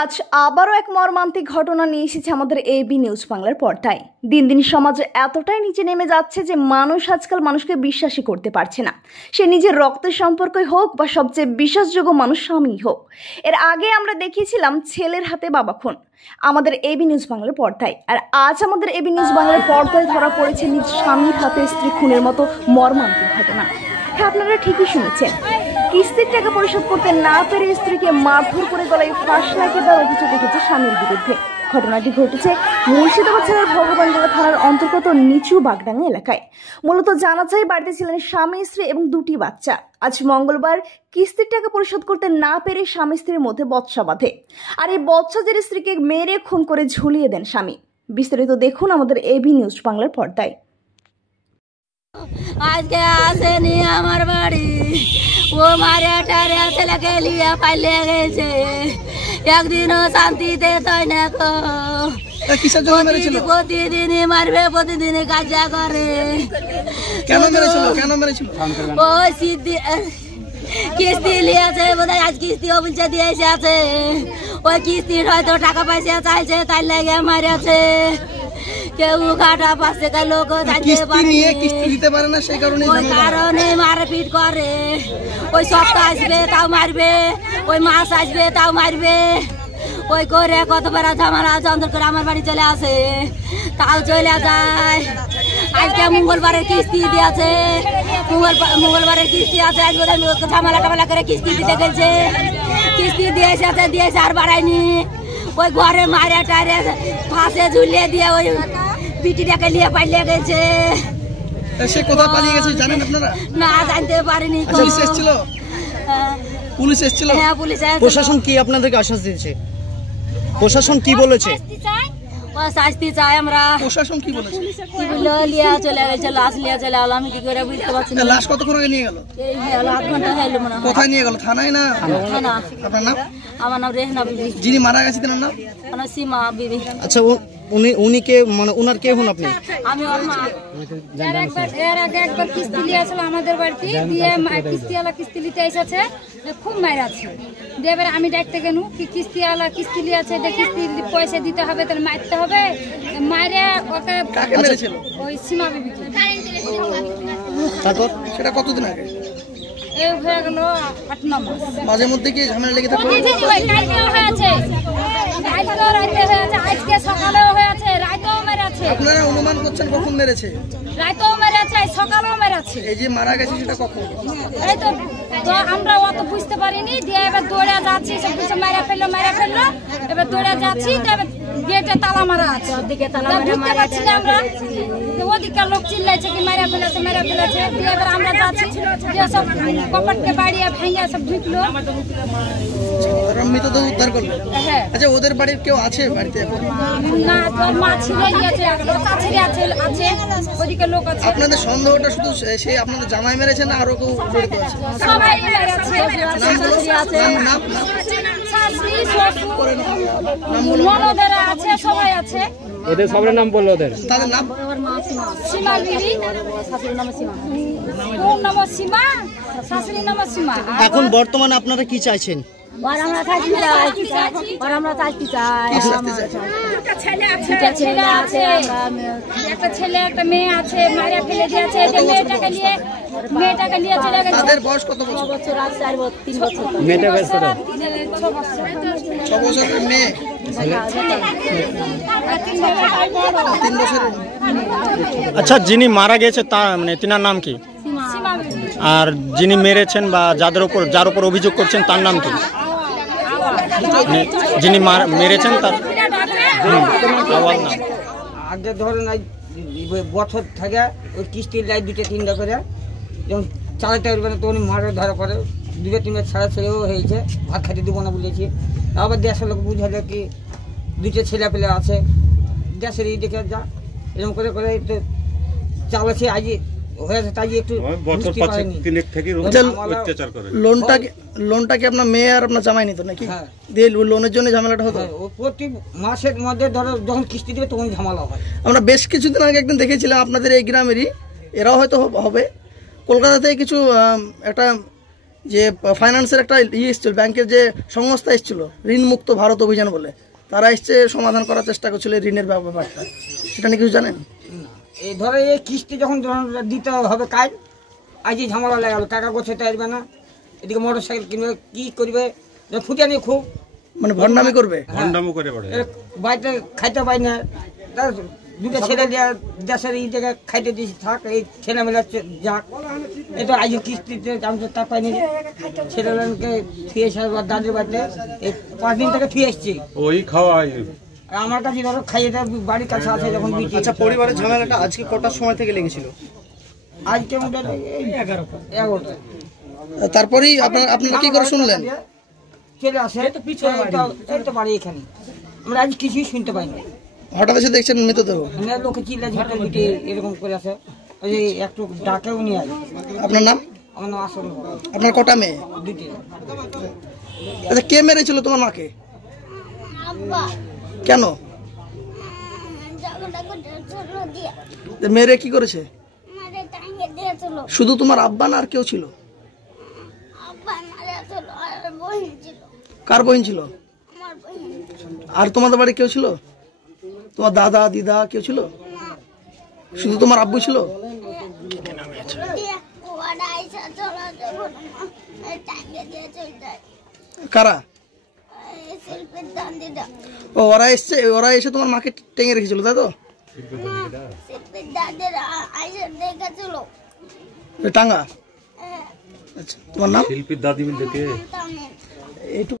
আজ আবারও এক মর্মান্তিক ঘটনা নিয়ে এসেছে আমাদের এবি নিউজ বাংলার পর্দায়। দিন দিন সমাজে এতটাই নিচে নেমে যাচ্ছে যে মানুষ আজকাল মানুষকে বিশ্বাসই করতে পারছে না। সে নিজের রক্তের সম্পর্কই হোক বা সবচেয়ে বিশ্বাসযোগ্য মানুষ স্বামী হোক। এর আগে আমরা দেখিয়েছিলাম ছেলের হাতে বাবা খুন আমাদের এবি নিউজ বাংলার পর্দায়, আর আজ আমাদের এবি নিউজ বাংলার পর্দায় ধরা পড়েছে নিজ স্বামীর হাতে স্ত্রী খুনের মতো মর্মান্তিক ঘটনা। হ্যাঁ, আপনারা ঠিকই শুনেছেন, কিস্তির টাকা পরিশোধ করতে না পেরে স্ত্রীকে মারধর করে গলায় ফাঁস লাগিয়ে দেওয়ার অভিযোগ উঠেছে স্বামীর বিরুদ্ধে। ঘটনাটি ঘটেছে মুর্শিদাবাদ জেলার ভগবানগোলা থানার অন্তর্গত নিচু বাগডাঙ্গা এলাকায়। মূলত জানা যায় বাড়িতে ছিলেন স্বামী স্ত্রী এবং দুটি বাচ্চা। আজ মঙ্গলবার কিস্তির টাকা পরিশোধ করতে না পেরে স্বামী স্ত্রীর মধ্যে বচসা বাঁধে, আর এই বচসাদের স্ত্রীকে মেরে খুন করে ঝুলিয়ে দেন স্বামী। বিস্তারিত দেখুন আমাদের এবি নিউজ বাংলার পর্দায়। আজকে আসেনি আমার বাড়ি, ও মারে টারে ছেলেকে লিয়ে পাইলে গেছে। একদিনও শান্তিতে তাই না, প্রতিদিনই মারবে, প্রতিদিনই কাজা করে। ওই কিস্তি লিয়েছে বোধহয়, আজ কিস্তি অবলছে দিয়েছে আছে। ওই কিস্তির হয়তো টাকা পয়সা চাইছে, তাই লেগে মারেছে। কেউ কাটা পাচ্ছে, লোক ওই কারণে মারপিট করে। ওই সপ্তাহ আসবে তাও মারবে, ওই মাস আসবে তাও মারবে। ওই করে কতবার ঝামেলা যন্ত্র করে আমার বাড়ি চলে আসে, তাও চলে যায়। আজকে মঙ্গলবারের কিস্তি দিয়েছে, মঙ্গলবারের কিস্তি আছে। আজ বোধহয় ঝামেলা টামেলা করে কিস্তি দিতে গেছে, কিস্তি দিয়েছে আর বাড়ায়নি। ওই ঘরে মারে টারে ফাঁসে ঝুলিয়ে দিয়ে ওই বিটিটাকে নিয়ে পালিয়ে গেছে। সে কোথায় পালিয়ে গেছে জানেন আপনারা? না, জানতে পারিনি। পুলিশ এসেছিল? পুলিশ এসেছিল? হ্যাঁ, পুলিশ এসেছিল। প্রশাসন কি আপনাদেরকে আশ্বাস দিয়েছে? প্রশাসন কি বলেছে? শাস্তি চাই আমরা। প্রশাসন কি বলেছে? কি বললো, লিয়া চলে গেছে, লাশ লিয়া চলে গেল। আমি কি করে বুঝতে পারছি না। লাশ কতক্ষণ আগে নিয়ে গেল? এই হলো 8 ঘন্টা হলো মনে হয়। কোথায় নিয়ে গেল? থানায় না? থানা। আপনার নাম? আমার নাম রেহনা বিবি। যিনি মারা গেছে তার নাম? আমার সীমা বিবি। আচ্ছা, উনি কে, মানে উনার কে হন আপনি? আমি ওর মা। এর আগে একবার কিস্তি নিয়ে আসলো আমাদের বাড়িতে, দিয়ে কিস্তিওয়ালা কিস্তি নিতে এসেছে, খুব মায়ের আছে। দিয়ে এবার আমি ডাকতে গেল কি কিস্তিওয়ালা কিস্তি নিয়ে আছে, কিস্তি পয়সা দিতে হবে, তাহলে মারতে হবে। মায়েরা ওকে ওই সীমা বিবিকে। তারপর সেটা কতদিন আগে? এই হয়ে গেল 8-9 মাস। মাঝে মধ্যে কি ঝামেলা লেগে থাকে? কালকেও হয়েছে, কালকেও রাতে হয়েছে, আজকে সকালেও হয়েছে, রাতেও মেরেছে। আপনারা অনুমান করছেন কখন মেরেছে? রাতেও মেরেছে, সকালেও মেরেছে। এই যে মারা গেছে সেটা কখন? এই তো আমরা অত বুঝতে পারিনি। দিয়ে এবার দৌড়ে যাচ্ছি, সব কিছু মেরে ফেললো। এবার দৌড়ে যাচ্ছি, গেটে তালা মারা আছে, ঢুকতে পারছি না আমরা। ওদিকে লোক চিল্লাইছে কি মেরে ফেলেছে। দিয়ে এবার আমরা যাচ্ছি, দিয়ে সব কপাটকে বাড়িয়ে ভেঙে সব ঢুকলো। মৃতদেহ উদ্ধার করলো? হ্যাঁ। আচ্ছা, ওদের বাড়ির কেউ আছে বাড়িতে এখন? না, তোর মা ছিলেই আছে, আছে ওদিকে লোক আছে। আপনাদের সন্দেহটা শুধু সে আপনাদের জামাই মেরেছে না আরো কেউ জড়িত আছে? সবাই মেরেছে। নাম শাশুড়ি, শ্বশুর, ননদেরা আছে, সবাই আছে। ওদের সবার নাম বললো, ওদের তাদের নাম? সীমা বিবি, শাশুড়ির নাম সীমা, ওর নাম সীমা, শাশুড়ির নাম সীমা। এখন বর্তমানে আপনারা কি চাইছেন? আমরা চাইছি একটা ছেলে আছে, একটা ছেলে একটা মেয়ে আছে, মারা ফেলে দিয়েছে। মেয়েটাকে নিয়ে চলে গেছে। তাদের বয়স কত বছর? 3 বছর। মেয়েটা বয়স কত? 6 বছরের মেয়ে। 3 বছরের। আচ্ছা, যিনি মারা গেছে তার মানে তিনার নাম কি? আর যিনি মেরেছেন বা যার উপর অভিযোগ করছেন তার নাম কি? যিনি মেরেছেন তার আগে ধরেন বছর থেকে ওই কিস্তির লাইট 2-3টা করে যখন চালাতে পারবে না তখন মারে ধরা পড়ে। 2-3বার ছাড়া ছেলেও হয়েছে, ভাত খাইতে দেবো না বলেছি। আবার দেশের লোক বুঝালে কি 2টা ছেলে পেলে আছে, দেশের এই দেখে যা এরকম করে তো চালাচ্ছি। আজ হয়েছে তাই একটু লোনটা কি আপনার মেয়ে আর আপনার জামাই নিত নাকি? দিয়ে লোনের জন্য ঝামেলাটা হতো? প্রতি মাসের মধ্যে ধরো যখন কিস্তি দেবে তখন ঝামেলা হয়। আমরা বেশ কিছুদিন আগে একদিন দেখেছিলাম আপনাদের এই গ্রামেরই, এরাও হয়তো হবে, কলকাতা থেকে কিছু একটা যে ফাইন্যান্সের একটা এসেছিল, ব্যাংকের যে সংস্থা এসেছিল ঋণ মুক্ত ভারত অভিযান বলে, তারা এসছে সমাধান করার চেষ্টা করছিল এই ঋণের ব্যাপারটা, সেটা নিয়ে কিছু জানেন? এই ধরো এই কিস্তি যখন দিতে হবে কাজ, আজই ঝামেলা লাগালো, টাকা গোছাতে আসবে না, এদিকে মোটর সাইকেল কিনবে, কি করবে, ফুটিয়ে নিয়ে খুব মানে ভণ্ডামি করবে। বাড়িতে খাইতে পাই না, তার দুটো ছেলে দেশের এই জায়গায় খাইতে দিয়েছি, থাক এই ছেলে মেলা যাক, এটা আজ কিস্তিতে আমি তো তা পাইনি, ছেলেকে থুয়ে এসে দাদির বাড়িতে এই 5 দিন থেকে থুয়ে এসছি, ওই খাওয়া আমার কাছে ধরো খাইয়ে দেয়, বাড়ির কাছে আছে যখন বিটি। আচ্ছা, পরিবারের ঝামেলাটা আজকে কটার সময় থেকে লেগেছিল? আজকে মোটামুটি 11টা। তারপরেই আপনারা কি করে শুনলেন? চলে আসে এই তো বাড়ি এখানে, আমরা আজ কিছুই শুনতে পাইনি। হঠাৎ এসে দেখছেন মৃতদেহ? লোকে চিল্লা ঝাঁটা বিটে এরকম করে আসে, ওই যে একটু ডাকেও নিয়ে আসে। আপনার নাম? আমার নাম আসল। আপনার কটা মেয়ে? 2টি। আচ্ছা, কে মেরেছিল তোমার মাকে? কেন মেরে কি করেছে? শুধু তোমার আব্বা না আর কেউ ছিল? কার বোন ছিল? আর তোমাদের বাড়ি কেউ ছিল? তোমার দাদা দিদা কেউ ছিল? শুধু তোমার আব্বু ছিল? কারা? ও, ওরা এসে তোমার মাকে টেঙে রেখেছিল, তাই তো? টাঙ্গা। আচ্ছা, তোমার নাম? শিল্পীর দাদি বলতে